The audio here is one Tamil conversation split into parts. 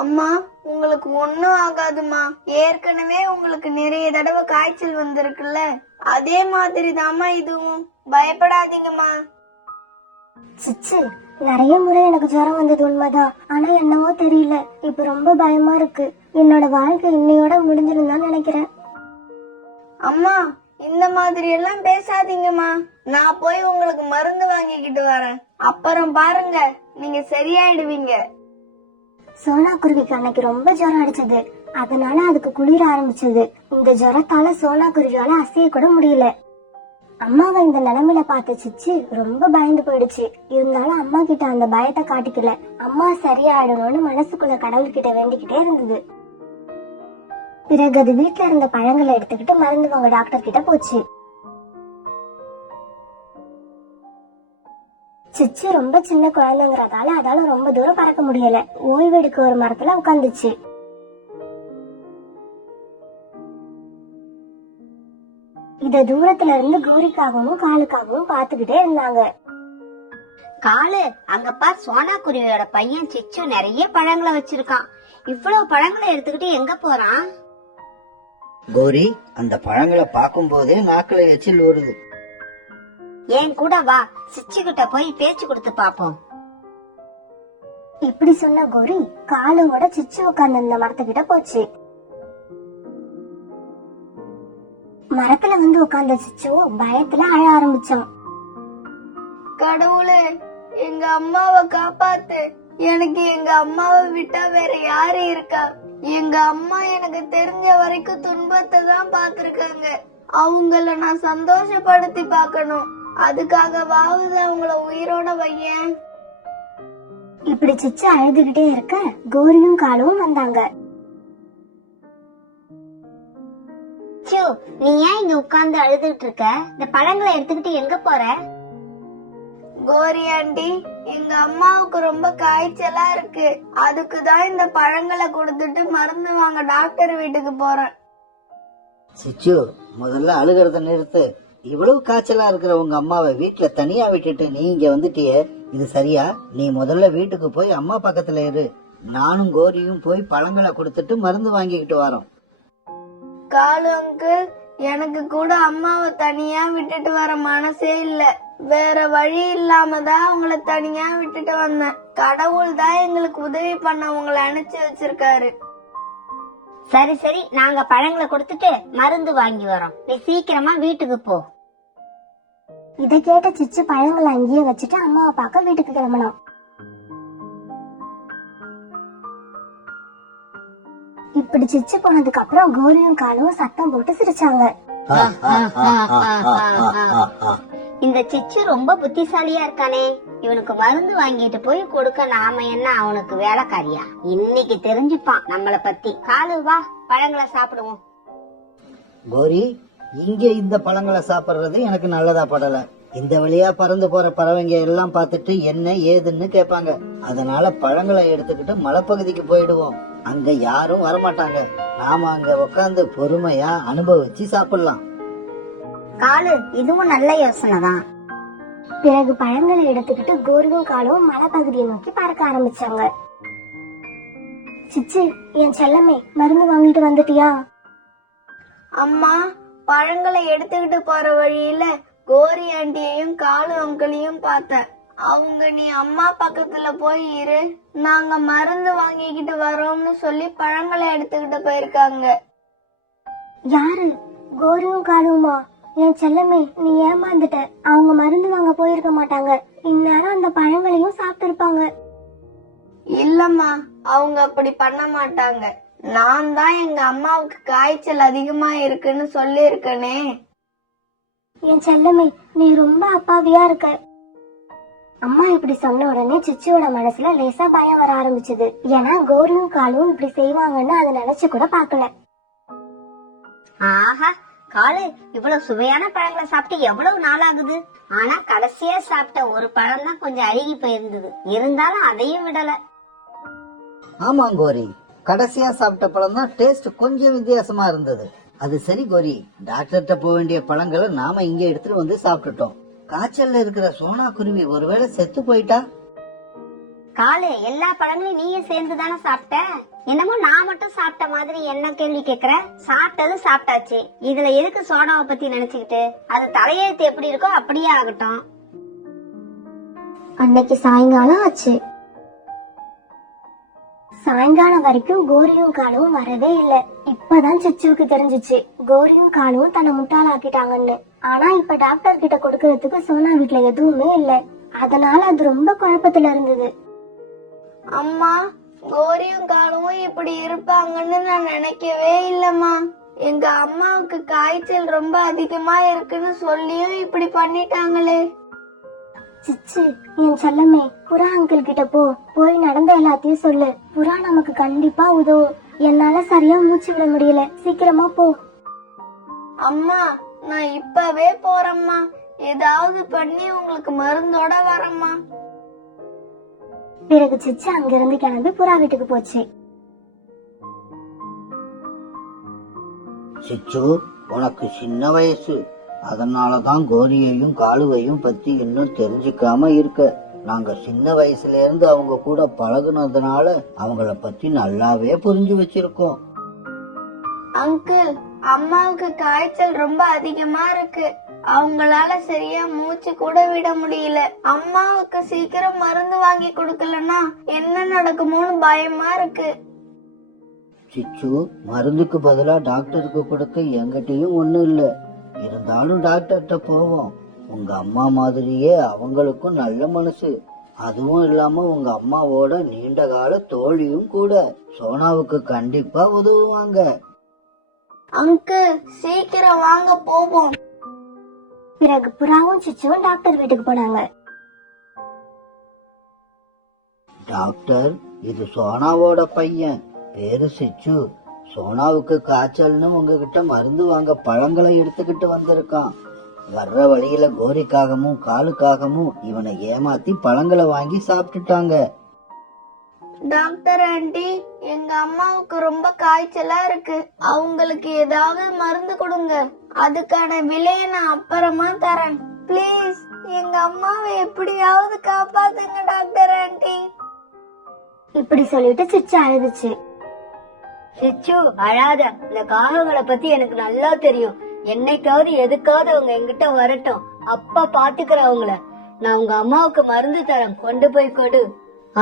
அம்மா, உங்களுக்கு ஒண்ணும் ஆகாதுமா. ஏற்கனவே உங்களுக்கு நிறைய தடவை காய்ச்சல் வந்திருக்குல்ல, அதே மாதிரி தாமா இதுவும். பயப்படாதீங்கம்மா. சிச்சு, நிறைய முறை எனக்கு ஜுரம் வந்தது உண்மைதான். ஆனா என்னவோ தெரியல, இப்ப ரொம்ப பயமா இருக்கு. என்னோட வாழ்க்கை இன்னையோட முடிஞ்சிருந்தான்னு நினைக்கிறேன். அம்மா, இந்த மாதிரி எல்லாம் பேசாதீங்கம்மா. நான் போய் உங்களுக்கு மருந்து வாங்கிக்கிட்டு வரேன். அப்புறம் பாருங்க, நீங்க சரியாயிடுவீங்க. சோனா குருவிக்கு அன்னைக்கு ரொம்ப ஜுரம் அடிச்சது. அதனால அதுக்கு குளிர ஆரம்பிச்சது. இந்த ஜுரத்தால சோனா குருவியால அசைய கூட முடியல. அம்மாவை இந்த நிலைமையில பார்த்த சிச்சு ரொம்ப பயந்து போயிடுச்சு. இருந்தாலும் அம்மா கிட்ட அந்த பயத்தை காட்டிக்கல. அம்மா சரியாயிடணும்னு மனசுக்குள்ள கடவுள்கிட்ட வேண்டிக்கிட்டே இருந்தது. பிறகு அது வீட்டுல இருந்த பழங்களை எடுத்துக்கிட்டு மருந்து வாங்க டாக்டர் கிட்ட போச்சு. சிச்சு ரொம்ப சின்ன குழந்தைங்கிறதால அதால ரொம்ப தூரம் பறக்க முடியல. ஓய்வெடுக்க ஒரு மரத்துல உட்காந்துச்சு. இத தூரத்துல இருந்து கோரிக்காகவும் காலுக்காகவும் பாத்துக்கிட்டே இருந்தாங்க. காலு, அங்க பார், சோனா குருவியோட பையன் சிச்சு நிறைய பழங்களை வச்சிருக்கான். இவ்வளவு பழங்களை எடுத்துக்கிட்டு எங்க போறான்? கோரி, அந்த பழங்களை பார்க்கும் போதே நாக்குல எச்சில் வருது. ஏன் கூட வா, சிச்சு கிட்ட போய் பேச்சு கொடுத்து பாப்போம். இப்படி சொன்ன கோரி காலுவோட சிச்சு உட்கார்ந்து இந்த மரத்துக்கிட்ட போச்சு. மரத்துல வந்து உட்கார்ந்த சிச்சுவோ பயத்துல அழ ஆரம்பிச்சான். கடவுளே, எங்க அம்மாவை காப்பாத்து. எனக்கு எங்க அம்மாவை விட்டா வேற யாரு இருக்கா? எங்க அம்மா எனக்கு தெரிஞ்ச வரைக்கும் துன்பத்தை தான் பாத்திருக்காங்க. அவங்கள நான் சந்தோஷப்படுத்தி பார்க்கணும். அதுக்காகவாவது அவங்கள உயிரோட வையேன். இப்படி சிச்சு அழுதுகிட்டே இருக்க கோரியும் காலும் வந்தாங்க. சிச்சு, நீ ஏன் இங்க உட்கார்ந்து அழுதுகிட்டு இருக்க? இந்த பழங்களை எடுத்துக்கிட்டு எங்க போற? கோரி ஆண்டி, எங்க அம்மாவுக்கு ரொம்ப காய்ச்சலா இருக்கு. அதுக்குதான் இந்த பழங்களை கொடுத்துட்டு மருந்து வாங்க டாக்டர் வீட்டுக்கு போறேன். சிச்சு, முதல்ல அழுகிறத நிறுத்து. இவ்வளவு காய்ச்சலா இருக்கிற உங்க அம்மாவை வீட்டுல தனியா விட்டுட்டு நீ இங்க வந்துட்டியே, இது சரியா? நீ முதல்ல வீட்டுக்கு போய் அம்மா பக்கத்துல இரு. நானும் கோரியும் போய் பழங்களை கொடுத்துட்டு மருந்து வாங்கிக்கிட்டு வரோம். காலு அங்கிள், எனக்கு கூட அம்மாவை தனியா விட்டுட்டு வர மனசே இல்ல. வேற வழி இல்லாம தான் அவங்கள தனியா விட்டுட்டு வந்தேன். கடவுள் தான் எங்களுக்கு உதவி பண்ண உங்களை அனுப்பிச்சு வச்சிருக்காரு. சரி சரி, நாங்க பழங்களை கொடுத்துட்டு மருந்து வாங்கி வரோம். நீ சீக்கிரமா வீட்டுக்கு போ. இத கேட்ட சிச்சு பழங்களை அங்கேயே வச்சுட்டு அம்மாவை பார்க்க வீட்டுக்கு கிளம்பணும். இப்படி சிச்சு போனதுக்கு அப்புறம் கோரியும் காலும் சத்தம் போட்டு சிரிச்சாங்க. இந்த சிச்சு ரொம்ப புத்திசாலியா இருக்கானே. இவனுக்கு மருந்து வாங்கிட்டு போய் கொடுக்க நாம என்ன அவனுக்கு வேலைக்காரியா? இன்னைக்கு தெரிஞ்சுப்பான் நம்மள பத்தி. காலு வா, பழங்களை சாப்பிடுவோம். கோரி, இங்க இந்த பழங்களை சாப்பிடுறது எனக்கு நல்லதா படல. இந்த வழியா பறந்து போற பறவைங்க எல்லாம் பார்த்துட்டு என்ன ஏதுன்னு கேட்பாங்க. அதனால பழங்களை எடுத்துக்கிட்டு மலைப்பகுதிக்கு போயிடுவோம். அங்க யாரும் வரமாட்டாங்க. நாம அங்க உட்காந்து பொறுமையா அனுபவிச்சு சாப்பிடலாம். காலு, இதுவும் நல்ல யோசனை தான். பிறகு பழங்களை எடுத்துக்கிட்டு கோரியும் காலும் மலை பகுதியை நோக்கி பறக்க ஆரம்பிச்சாங்க. சிச்சு, என் செல்லமே, மருந்து வாங்கிட்டு வந்துட்டியா? அம்மா, பழங்களை எடுத்துக்கிட்டு போற வழியில கோரி ஆண்டியையும் காலு அங்கிளையும் பார்த்தேன். அவங்க நீ அம்மா பக்கத்துல போய் இரு, நாங்க மருந்து வாங்கிக்கிட்டு வரோம்னு சொல்லி பழங்களை எடுத்துக்கிட்டு போயிருக்காங்க. யாரு? கோரியும் காலுமா? என் செல்லமே, நீ ஏமாந்துட்ட. அவங்க மருந்து வாங்க போயிருக்க மாட்டாங்க. இந்நேரம் அந்த பழங்களையும் சாப்பிட்டு இருப்பாங்க. இல்லம்மா, அவங்க அப்படி பண்ண மாட்டாங்க. நான் தான் எங்க அம்மாவுக்கு காய்ச்சல் அதிகமா இருக்குன்னு சொல்லி இருக்கனே. என் செல்லமே, நீ ரொம்ப அப்பாவியா இருக்க. அம்மா இப்படி சொன்ன உடனே சிச்சியோட மனசுல லேசா பயம் வர ஆரம்பிச்சது. ஏன்னா கோரியும் காலும் இப்படி செய்வாங்கன்னு அதை நினைச்சு கூட பாக்கல. ஆஹா, காலு, இவ்வளவு சுவையான பழங்களை சாப்பிட்டு எவ்வளவு நாள் ஆகுது. ஆனா கடைசியா சாப்பிட்ட ஒரு பழம் தான் கொஞ்சம் அழுகி போயிருந்தது. இருந்தாலும் அதையும் விடல. ஆமா கோரி, கடைசியா சாப்பிட்ட பழம் தான் டேஸ்ட் கொஞ்சம் வித்தியாசமா இருந்தது. அது சரி கோரி, டாக்டர்கிட்ட போக வேண்டிய பழங்களை நாம இங்க எடுத்துட்டு வந்து சாப்பிட்டுட்டோம். காய்ச்சல்ல இருக்கிற சோனா குருவி ஒருவேளை செத்து போயிட்டா? காலு எல்லா பழங்களையும் நீயே சேர்ந்து தானே சாப்பிட்ட. என்னமோ நான் மட்டும் சாப்பிட்ட மாதிரி என்ன கேள்வி கேக்குற? சாப்பிட்டது சாப்பிட்டாச்சு. இதுல எதுக்கு சோனாவை பத்தி நினைச்சுக்கிட்டு? அது தலையெழுத்து எப்படி இருக்கோ அப்படியே ஆகட்டும். அன்னைக்கு சாயங்காலம் ஆச்சு. சாயங்காலம் வரைக்கும் கோரியும் காலுவும் வரவே இல்ல. இப்பதான் சிச்சுவுக்கு தெரிஞ்சிச்சு கோரியும் காலுவும் தன்னை முட்டாளாக்கிட்டாங்கன்னு. ஆனா இப்ப டாக்டர் கிட்ட கொடுக்கறதுக்கு சோனா வீட்டுல எதுவுமே இல்ல. அதனால அது ரொம்ப குழப்பத்துல இருந்தது. அம்மா, கோரியும் காலமும் இப்படி இருப்பாங்கன்னு நான் நினைக்கவே இல்லம்மா. எங்க அம்மாவுக்கு காய்ச்சல் ரொம்ப அதிகமா இருக்குன்னு சொல்லியும் இப்படி பண்ணிட்டாங்களே. சிச்சு, என் செல்லமே, புறா அங்கிள் கிட்ட போய் நடந்த எல்லாத்தையும் சொல்லு. புறா நமக்கு கண்டிப்பா உதவும். என்னால சரியா மூச்சு விட முடியல, சீக்கிரமா போ. அம்மா, நான் இப்பவே போறேம்மா. ஏதாவது பண்ணி உங்களுக்கு மருந்தோட வரேம்மா. பிறகு சிச்சு அங்கிருந்து கிளம்பி புறா வீட்டுக்கு போச்சு. சிச்சு, உனக்கு சின்ன வயசு, அதனாலதான் கோரியையும் காலுவையும் பத்தி இன்னும் தெரிஞ்சுக்காம இருக்க. நாங்க சின்ன வயசுல இருந்து அவங்க கூட பழகுனதுனால அவங்கள பத்தி நல்லாவே புரிஞ்சு வச்சிருக்கோம். அங்கிள், அம்மாவுக்கு காய்ச்சல் ரொம்ப அதிகமா இருக்கு. அவங்களால சரியா மூச்சு கூட விட முடியல. அம்மாவுக்கு சீக்கிரம் மருந்து வாங்கி கொடுக்கலன்னா என்ன நடக்குமோன்னு பயமா இருக்கு. சிச்சு, மருந்துக்கு பதிலா டாக்டருக்கு கொடுக்க என்கிட்டயும் ஒண்ணும் இல்ல. இருந்தாலும் டாக்டர்கிட்ட போவோம். உங்க அம்மா மாதிரியே அவங்களுக்கும் நல்ல மனசு. அதுவும் இல்லாம உங்க அம்மாவோட நீண்ட கால தோழியும் கூட. சோனாவுக்கு கண்டிப்பா உதவுவாங்க. அங்கிள், சீக்கிரம் வாங்க போவோம். பிறகு புறாவும் சிச்சுவும் டாக்டர் வீட்டுக்கு போனாங்க. டாக்டர், இது சோனாவோட பையன், பேரு சிச்சு. சோனாவுக்கு காய்ச்சல்னு உங்ககிட்ட மருந்து வாங்க பழங்களை எடுத்துக்கிட்டு வந்திருக்கான். வர்ற வழியில கோரிக்காகவும் காலுக்காகவும் இவனை ஏமாத்தி பழங்களை வாங்கி சாப்பிட்டுட்டாங்க. டாக்டர் ஆண்டி, எங்க அம்மாவுக்கு ரொம்ப காய்ச்சலா இருக்கு. அவங்களுக்கு ஏதாவது மருந்து கொடுங்க. அதுக்கான விலைய நான் அப்புறமா தரேன். ப்ளீஸ், எங்க அம்மாவை எப்படியாவது காப்பாத்துங்க டாக்டர் ஆண்டி. இப்படி சொல்லிட்டு சிச்சு அழுதுச்சு. சிச்சு, அழாத. இந்த காகங்களை பத்தி எனக்கு நல்லா தெரியும். என்னைக்காவது எதுக்காவது அவங்க என்கிட்ட வரட்டும், அப்பா பாத்துக்கிற அவங்கள. நான் உங்க அம்மாவுக்கு மருந்து தரேன், கொண்டு போய் கொடு.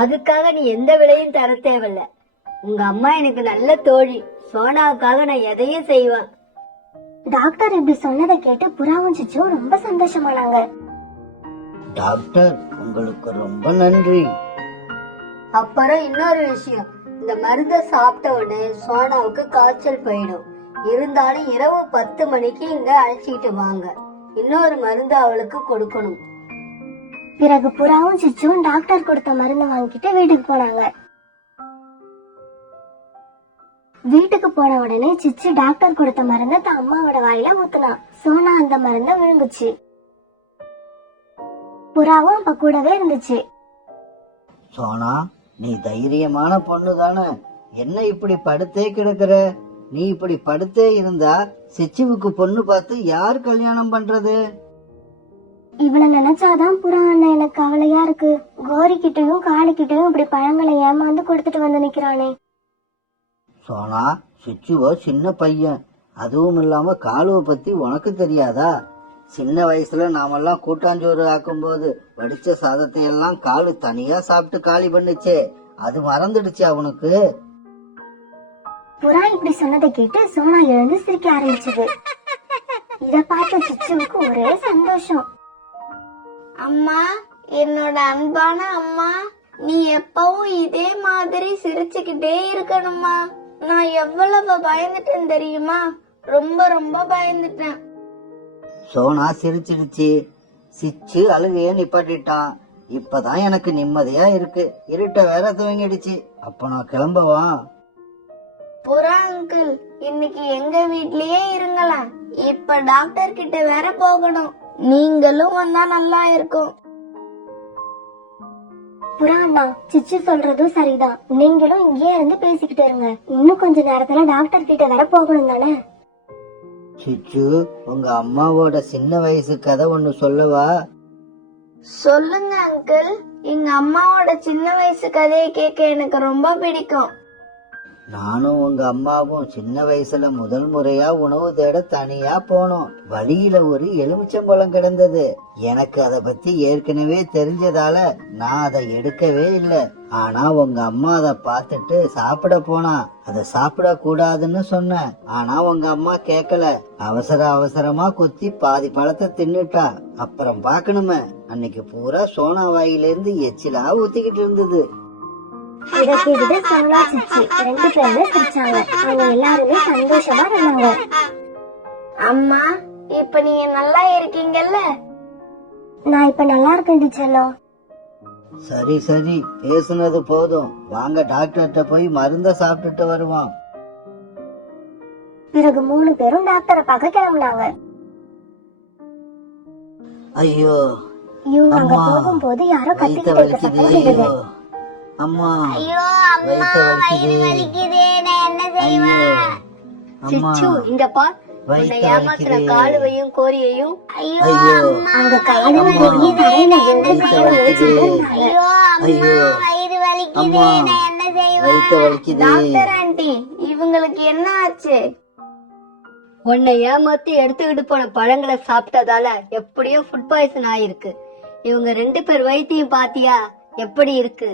அதுக்காக நீ எந்த விலையும் தர தேவையில்ல. உங்க அம்மா எனக்கு நல்ல தோழி. சோனாவுக்காக நான் எதையும் செய்வேன். டாக்டர் இப்படி சொன்னதை கேட்டு புறாவும் சிச்சுவும் ரொம்ப சந்தோஷமானாங்க. டாக்டர், உங்களுக்கு ரொம்ப நன்றி. அப்புறம் இன்னொரு விஷயம், இந்த மருந்த சாப்பிட்ட உடனே சோனாவுக்கு காய்ச்சல் போயிடும். இருந்தாலும் இரவு 10 மணிக்கு இங்க அழைச்சிட்டு வாங்க. இன்னொரு மருந்து அவளுக்கு கொடுக்கணும். பிறகு புறாவும் சிச்சுவும் டாக்டர் கொடுத்த மருந்து வாங்கிட்டு வீட்டுக்கு போனாங்க. வீட்டுக்கு போன உடனே சிச்சு டாக்டர் கொடுத்த மருந்த தன் அம்மாவோட வாயில ஊத்துனா. சோனா அந்த மருந்த விழுங்குச்சு. புறாவும் அப்ப கூடவே இருந்துச்சு. சோனா, நீ தைரியமான பொண்ணு தானே? என்ன இப்படி படுத்தே கிடக்குற? நீ இப்படி படுத்தே இருந்தா சிச்சுவுக்கு பொண்ணு பார்த்து யார் கல்யாணம் பண்றது? இவள நினைச்சாதான் புறா அண்ணன் எனக்கு கவலையா இருக்கு. கோரி கிட்டையும் காளி கிட்டையும் இப்படி பழங்களை ஏமாந்து கொடுத்துட்டு வந்து நிக்கிறானே. சோனா, சிச்சுவோ சின்ன பையன். அதுவும் இல்லாம காலுவை பத்தி உனக்கு தெரியாதா? சின்ன வயசுல நாமெல்லாம் கூட்டாஞ்சோறு ஆக்கும் போது வடிச்ச சாதத்தை எல்லாம் காலு தனியா சாப்பிட்டு காலி பண்ணுச்சே, அது மறந்துடுச்சு அவனுக்கு. புறா இப்படி சொன்னதை கேட்டு சோனா எழுந்து சிரிக்க ஆரம்பிச்சது. இத பார்த்த சிச்சுவுக்கு ஒரே சந்தோஷம். அம்மா, என்னோட அன்பான அம்மா, நீ எப்பவும் இதே மாதிரி சிரிச்சுக்கிட்டே இருக்கணுமா. நான் எவ்வளவு பயந்துட்டேன் தெரியுமா? ரொம்ப ரொம்ப பயந்துட்டேன். சோனா சிரிச்சிடுச்சு. சிச்சு அழுகைய நிப்பாட்டிட்டான். இப்பதான் எனக்கு நிம்மதியா இருக்கு. இருட்ட வேற துவங்கிடுச்சு. அப்ப நான் கிளம்பவா? புறா அங்கிள், இன்னைக்கு எங்க வீட்லயே இருங்களேன். இப்ப டாக்டர் கிட்ட வேற போகணும். நீங்களும் வந்தா நல்லா இருக்கும். புறா அண்ணா, சிச்சு சொல்றதும் சரிதான். நீங்களும் இங்கேயே இருந்து பேசிக்கிட்டு இருங்க. இன்னும் கொஞ்ச நேரத்துல டாக்டர் கிட்ட வேற போகணும் தானே. சிச்சு, உங்க அம்மாவோட சின்ன வயசு கதை ஒண்ணு சொல்லவா? சொல்லுங்க அங்கிள். எங்க அம்மாவோட சின்ன வயசு கதையை கேட்க எனக்கு ரொம்ப பிடிக்கும். நானும் உங்க அம்மாவும் சின்ன வயசுல முதல் முறையா உணவு தேட தனியா போனோம். வழியில ஒரு எலுமிச்சம்பழம் கிடந்தது. எனக்கு அத பத்தி ஏற்கனவே தெரிஞ்சதால நான் அதை எடுக்கவே இல்லை. ஆனா உங்க அம்மா அதை பார்த்துட்டு சாப்பிட போனா. அதை சாப்பிட கூடாதுன்னு சொன்னேன். ஆனா உங்க அம்மா கேட்கல. அவசரமா கொத்தி பாதி பழத்தை தின்னுட்டா. அப்புறம் பாக்கணுமே, அன்னைக்கு பூரா சோனா வாயிலிருந்து எச்சிலா ஊத்திக்கிட்டு இருந்தது. இதை கேட்டுட்டு சோனா சிச்சு 2 பேருமே சிரிச்சாங்க. அவங்க எல்லாருமே சந்தோஷமா இருந்தாங்க. அம்மா, இப்ப நீங்க நல்லா இருக்கீங்கல்ல? நான் இப்ப நல்லா இருக்கேன் செல்லம். சரி பேசுனது போதும். வாங்க டாக்டர்கிட்ட போய் மருந்த சாப்பிட்டுட்டு வருவோம். பிறகு 3 பேரும் டாக்டரை பார்க்க கிளம்பினாங்க. ஐயோ இவங்க அங்க அம்மா, போகும்போது யாரோ வயித்த கத்திக்கிட்டு இருக்க வலிக்குது. சத்தம் கேட்டது. ஐயோ அம்மா, ஐயோ அம்மா, வயித்த வயிறு வலிக்குது. வலிக்குதே, நான் என்ன ஐயோ செய்வேன்? அம்மா, சிச்சு, இங்க பார். உன்னை வயித்த ஏமாத்துற வலிக்குது. காலுவையும் கோரியையும். ஐயோ ஐயோ அம்மா, அங்க காலு வயிறு வலிக்குது, வலிக்குதே, தரையில நான் என்ன விழுந்து வயித்த செய்வேன்? வலிக்குது. ஐயோ அம்மா, ஐயோ வயிறு வலிக்குதே, அம்மா, நான் என்ன செய்வேன்? வயித்த வலிக்குது. டாக்டர் ஆண்டி, இவங்களுக்கு என்ன ஆச்சு? உன்னை ஏமாத்தி எடுத்துக்கிட்டு போன பழங்களை சாப்பிட்டதால எப்படியோ ஃபுட் பாய்சன் ஆயிருக்கு. இவங்க 2 பேர் வயித்தையும் பாத்தியா எப்படி இருக்கு?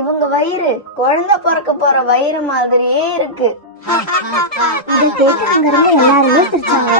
இவங்க வயிறு குழந்தை பிறக்க போற வயிறு மாதிரியே இருக்கு. இதை கேட்டு அங்க இருந்து எல்லாருமே சிரிச்சாங்க.